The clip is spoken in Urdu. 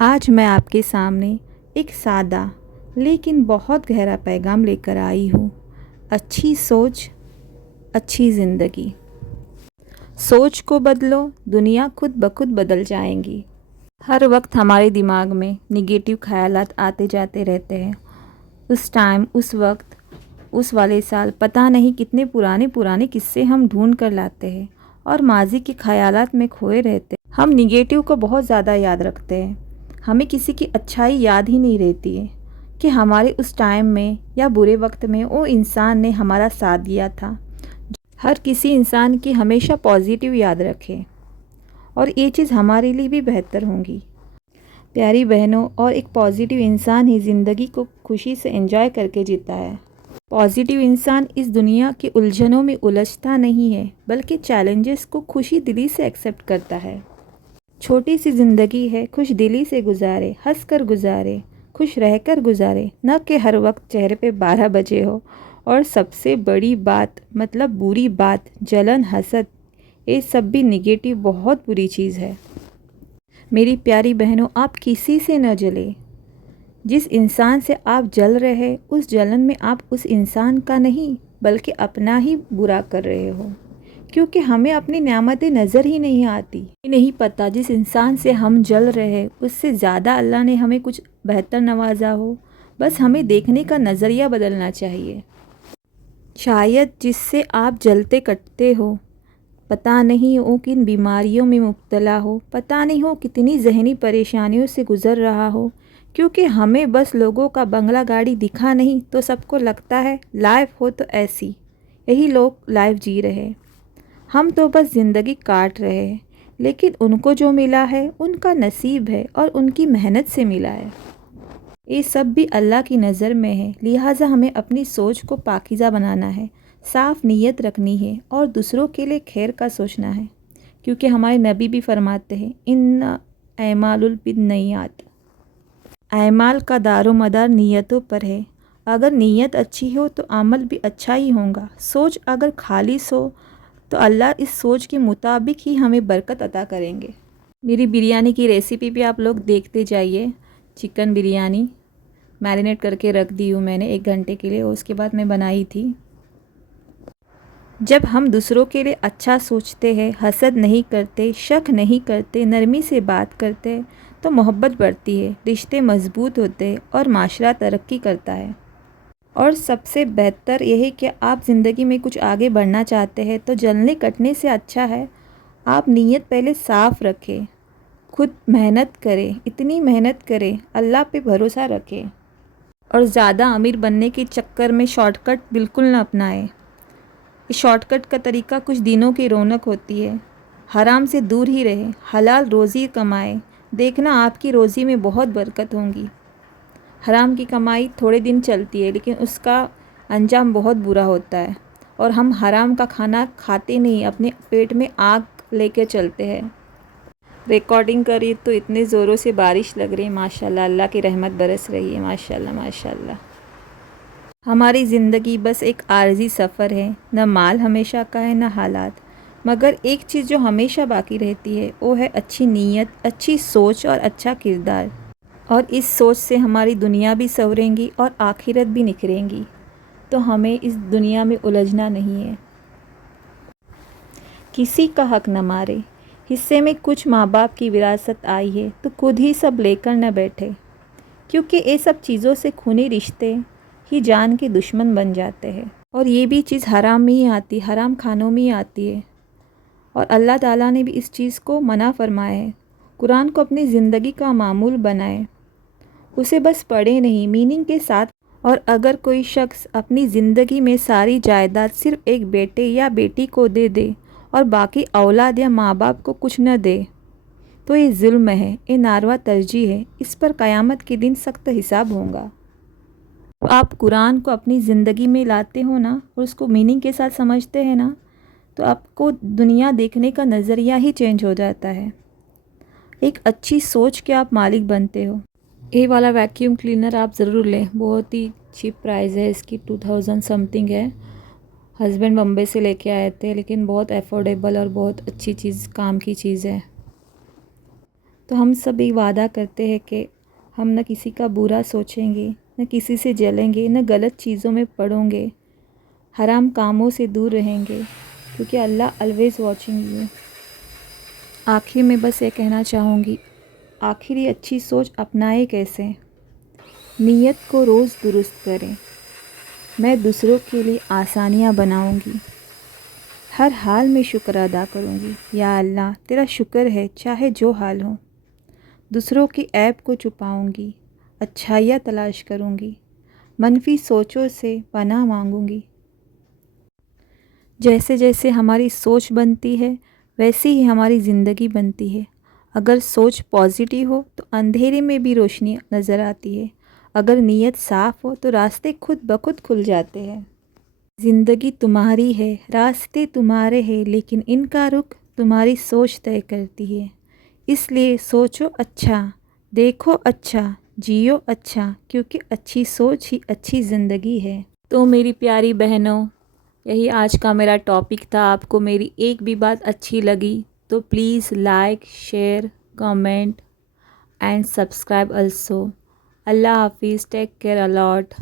آج میں آپ کے سامنے ایک سادہ لیکن بہت گہرا پیغام لے کر آئی ہوں۔ اچھی سوچ، اچھی زندگی۔ سوچ کو بدلو، دنیا خود بخود بدل جائیں گی۔ ہر وقت ہمارے دماغ میں نگیٹو خیالات آتے جاتے رہتے ہیں۔ اس ٹائم، اس وقت، اس والے سال پتہ نہیں کتنے پرانے قصے ہم ڈھونڈ کر لاتے ہیں اور ماضی کے خیالات میں کھوئے رہتے ہیں۔ ہم نگیٹو کو بہت زیادہ یاد رکھتے ہیں۔ ہمیں کسی کی اچھائی یاد ہی نہیں رہتی ہے کہ ہمارے اس ٹائم میں یا برے وقت میں وہ انسان نے ہمارا ساتھ دیا تھا۔ ہر کسی انسان کی ہمیشہ پازیٹیو یاد رکھیں اور یہ چیز ہمارے لیے بھی بہتر ہوں گی۔ پیاری بہنوں، اور ایک پازیٹیو انسان ہی زندگی کو خوشی سے انجوائے کر کے جیتا ہے۔ پازیٹیو انسان اس دنیا کے الجھنوں میں الجھتا نہیں ہے، بلکہ چیلنجز کو خوشی دلی سے ایکسیپٹ کرتا ہے۔ چھوٹی سی زندگی ہے، خوش دلی سے گزارے، ہنس کر گزارے، خوش رہ کر گزارے، نہ کہ ہر وقت چہرے پہ 12 بجے ہو۔ اور سب سے بڑی بات، مطلب بری بات، جلن، حسد، یہ سب بھی نگیٹو بہت بری چیز ہے۔ میری پیاری بہنوں، آپ کسی سے نہ جلیں۔ جس انسان سے آپ جل رہے، اس جلن میں آپ اس انسان کا نہیں بلکہ اپنا ہی برا کر رہے ہو، کیونکہ ہمیں اپنی نعمتیں نظر ہی نہیں آتی۔ یہ نہیں پتہ جس انسان سے ہم جل رہے اس سے زیادہ اللہ نے ہمیں کچھ بہتر نوازا ہو۔ بس ہمیں دیکھنے کا نظریہ بدلنا چاہیے۔ شاید جس سے آپ جلتے کٹتے ہو، پتہ نہیں وہ کن بیماریوں میں مبتلا ہو، پتہ نہیں ہو کتنی ذہنی پریشانیوں سے گزر رہا ہو، کیونکہ ہمیں بس لوگوں کا بنگلہ گاڑی دکھا نہیں تو سب کو لگتا ہے لائف ہو تو ایسی، یہی لوگ لائف جی رہے۔ ہم تو بس زندگی کاٹ رہے ہیں، لیکن ان کو جو ملا ہے ان کا نصیب ہے اور ان کی محنت سے ملا ہے۔ یہ سب بھی اللہ کی نظر میں ہے، لہٰذا ہمیں اپنی سوچ کو پاکیزہ بنانا ہے، صاف نیت رکھنی ہے اور دوسروں کے لیے خیر کا سوچنا ہے، کیونکہ ہمارے نبی بھی فرماتے ہیں ان اعمال بالنیات، اعمال کا دار و مدار نیتوں پر ہے۔ اگر نیت اچھی ہو تو عمل بھی اچھا ہی ہوگا۔ سوچ اگر خالص ہو تو اللہ اس سوچ کے مطابق ہی ہمیں برکت عطا کریں گے۔ میری بریانی کی ریسیپی بھی آپ لوگ دیکھتے جائیے۔ چکن بریانی میرینیٹ کر کے رکھ دی ہوں میں نے 1 گھنٹے کے لیے، اور اس کے بعد میں بنائی تھی۔ جب ہم دوسروں کے لیے اچھا سوچتے ہیں، حسد نہیں کرتے، شک نہیں کرتے، نرمی سے بات کرتے، تو محبت بڑھتی ہے، رشتے مضبوط ہوتے ہیں اور معاشرہ ترقی کرتا ہے۔ اور سب سے بہتر یہ ہے کہ آپ زندگی میں کچھ آگے بڑھنا چاہتے ہیں تو جلنے کٹنے سے اچھا ہے آپ نیت پہلے صاف رکھیں، خود محنت کریں، اتنی محنت کریں، اللہ پہ بھروسہ رکھیں، اور زیادہ امیر بننے کے چکر میں شارٹ کٹ بالکل نہ اپنائیں۔ یہ شارٹ کٹ کا طریقہ کچھ دنوں کی رونق ہوتی ہے۔ حرام سے دور ہی رہیں، حلال روزی کمائیں، دیکھنا آپ کی روزی میں بہت برکت ہوگی۔ حرام کی کمائی تھوڑے دن چلتی ہے، لیکن اس کا انجام بہت برا ہوتا ہے، اور ہم حرام کا کھانا کھاتے نہیں، اپنے پیٹ میں آگ لے کے چلتے ہیں۔ ریکارڈنگ کری تو اتنے زوروں سے بارش لگ رہی ہے، ماشاءاللہ، اللہ کی رحمت برس رہی ہے، ماشاءاللہ ماشاءاللہ۔ ہماری زندگی بس ایک عارضی سفر ہے، نہ مال ہمیشہ کا ہے نہ حالات، مگر ایک چیز جو ہمیشہ باقی رہتی ہے وہ ہے اچھی نیت، اچھی سوچ اور اچھا کردار۔ اور اس سوچ سے ہماری دنیا بھی سنوریں گی اور آخرت بھی نکھریں گی، تو ہمیں اس دنیا میں الجھنا نہیں ہے۔ کسی کا حق نہ مارے، حصے میں کچھ ماں باپ کی وراثت آئی ہے تو خود ہی سب لے کر نہ بیٹھے، کیونکہ یہ سب چیزوں سے خونی رشتے ہی جان کے دشمن بن جاتے ہیں، اور یہ بھی چیز حرام میں ہی آتی، حرام کھانوں میں ہی آتی ہے، اور اللہ تعالیٰ نے بھی اس چیز کو منع فرمایا ہے۔ قرآن کو اپنی زندگی کا معمول بنائیں، اسے بس پڑھے نہیں، میننگ کے ساتھ۔ اور اگر کوئی شخص اپنی زندگی میں ساری جائیداد صرف ایک بیٹے یا بیٹی کو دے دے اور باقی اولاد یا ماں باپ کو کچھ نہ دے تو یہ ظلم ہے، یہ ناروا ترجیح ہے، اس پر قیامت کے دن سخت حساب ہوگا۔ آپ قرآن کو اپنی زندگی میں لاتے ہو نا، اور اس کو میننگ کے ساتھ سمجھتے ہیں نا، تو آپ کو دنیا دیکھنے کا نظریہ ہی چینج ہو جاتا ہے۔ ایک اچھی سوچ کے آپ مالک بنتے ہو۔ یہ والا ویکیوم کلینر آپ ضرور لیں، بہت ہی چیپ پرائز ہے اس کی، 2000 سم تھنگ ہے۔ ہسبینڈ بمبئی سے لے کے آئے تھے، لیکن بہت افورڈیبل اور بہت اچھی چیز، کام کی چیز ہے۔ تو ہم سب یہ وعدہ کرتے ہیں کہ ہم نہ کسی کا برا سوچیں گے، نہ کسی سے جلیں گے، نہ غلط چیزوں میں پڑوں گے، حرام کاموں سے دور رہیں گے، کیونکہ اللہ آلویز واچنگ یو۔ آخر میں بس یہ کہنا چاہوں گی، آخر یہ اچھی سوچ اپنائے کیسے؟ نیت کو روز درست کریں۔ میں دوسروں کے لیے آسانیاں بناؤں گی، ہر حال میں شکر ادا کروں گی۔ یا اللہ تیرا شکر ہے چاہے جو حال ہو۔ دوسروں کی عیب کو چھپاؤں گی، اچھائیاں تلاش کروں گی، منفی سوچوں سے پناہ مانگوں گی۔ جیسے جیسے ہماری سوچ بنتی ہے ویسے ہی ہماری زندگی بنتی ہے۔ اگر سوچ پازیٹیو ہو تو اندھیرے میں بھی روشنی نظر آتی ہے، اگر نیت صاف ہو تو راستے خود بخود کھل جاتے ہیں۔ زندگی تمہاری ہے، راستے تمہارے ہیں، لیکن ان کا رخ تمہاری سوچ طے کرتی ہے۔ اس لیے سوچو اچھا، دیکھو اچھا، جیو اچھا، کیونکہ اچھی سوچ ہی اچھی زندگی ہے۔ تو میری پیاری بہنوں، یہی آج کا میرا ٹاپک تھا۔ آپ کو میری ایک بھی بات اچھی لگی تو please like, share, comment and subscribe also. اللہ حافظ، ٹیک کیئر الاٹ۔